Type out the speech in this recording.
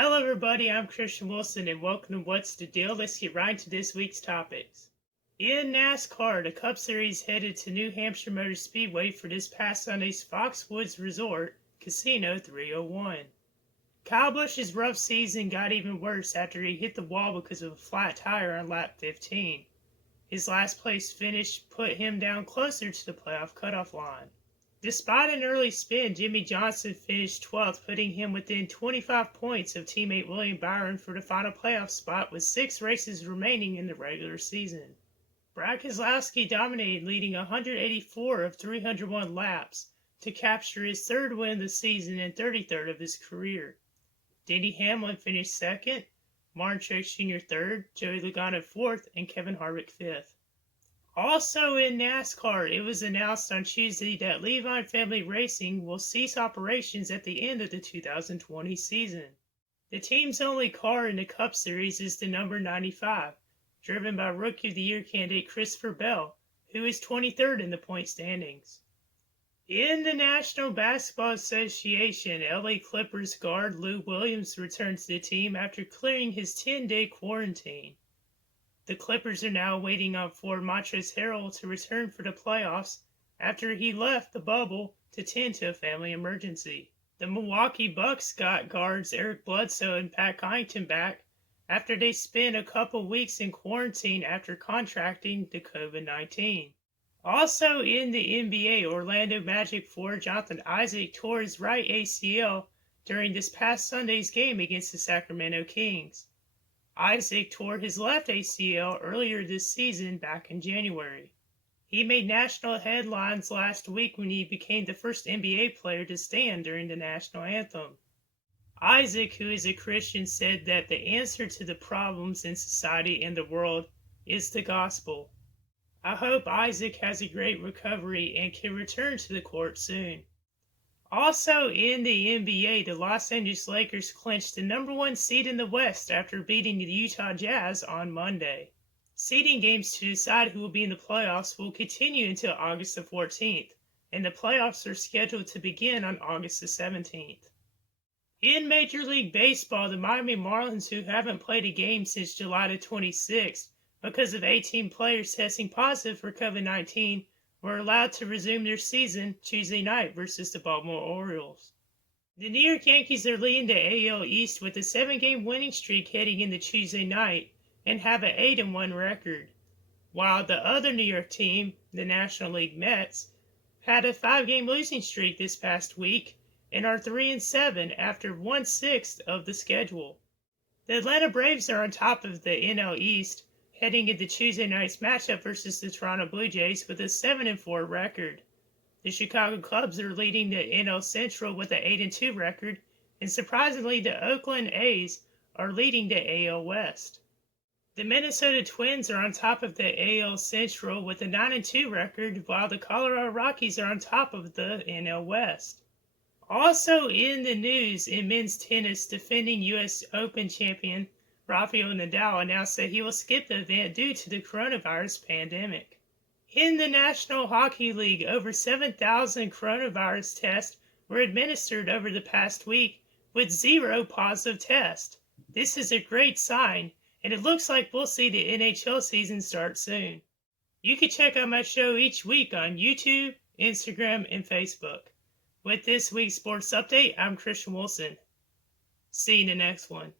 Hello everybody, I'm Christian Wilson and welcome to What's the Deal? Let's get right into this week's topics. In NASCAR, the Cup Series headed to New Hampshire Motor Speedway for this past Sunday's Foxwoods Resort Casino 301. Kyle Busch's rough season got even worse after he hit the wall because of a flat tire on lap 15. His last place finish put him down closer to the playoff cutoff line. Despite an early spin, Jimmy Johnson finished 12th, putting him within 25 points of teammate William Byron for the final playoff spot with 6 races remaining in the regular season. Brad Keselowski dominated, leading 184 of 301 laps to capture his 3rd win of the season and 33rd of his career. Denny Hamlin finished 2nd, Martin Truex Jr. 3rd, Joey Logano 4th, and Kevin Harvick 5th. Also in NASCAR, it was announced on Tuesday that LEAVINE Family Racing will cease operations at the end of the 2020 season. The team's only car in the Cup Series is the number 95, driven by Rookie of the Year candidate Christopher Bell, who is 23rd in the point standings. In the National Basketball Association, LA Clippers guard Lou Williams returned to the team after clearing his 10-day quarantine. The Clippers are now waiting on Ford Montrezl Harrell to return for the playoffs after he left the bubble to tend to a family emergency. The Milwaukee Bucks got guards Eric Bledsoe and Pat Connaughton back after they spent a couple weeks in quarantine after contracting the COVID-19. Also in the NBA, Orlando Magic forward Jonathan Isaac tore his right ACL during this past Sunday's game against the Sacramento Kings. Isaac tore his left ACL earlier this season back in January. He made national headlines last week when he became the first NBA player to stand during the national anthem. Isaac, who is a Christian, said that the answer to the problems in society and the world is the gospel. I hope Isaac has a great recovery and can return to the court soon. Also in the NBA, the Los Angeles Lakers clinched the number 1 seed in the West after beating the Utah Jazz on Monday. Seeding games to decide who will be in the playoffs will continue until August the 14th, and the playoffs are scheduled to begin on August the 17th. In Major League Baseball, the Miami Marlins, who haven't played a game since July the 26th because of 18 players testing positive for COVID-19, were allowed to resume their season Tuesday night versus the Baltimore Orioles. The New York Yankees are leading the AL East with a 7-game winning streak heading into Tuesday night and have an 8-1 record, while the other New York team, the National League Mets, had a 5-game losing streak this past week and are 3-7 after 1/6 of the schedule. The Atlanta Braves are on top of the NL East, heading into Tuesday night's matchup versus the Toronto Blue Jays with a 7-4 record. The Chicago Cubs are leading the NL Central with an 8-2 record, and surprisingly the Oakland A's are leading the AL West. The Minnesota Twins are on top of the AL Central with a 9-2 record, while the Colorado Rockies are on top of the NL West. Also in the news, in men's tennis, defending U.S. Open champion Rafael Nadal announced that he will skip the event due to the coronavirus pandemic. In the National Hockey League, over 7,000 coronavirus tests were administered over the past week with 0 positive tests. This is a great sign, and it looks like we'll see the NHL season start soon. You can check out my show each week on YouTube, Instagram, and Facebook. With this week's sports update, I'm Christian Wilson. See you in the next one.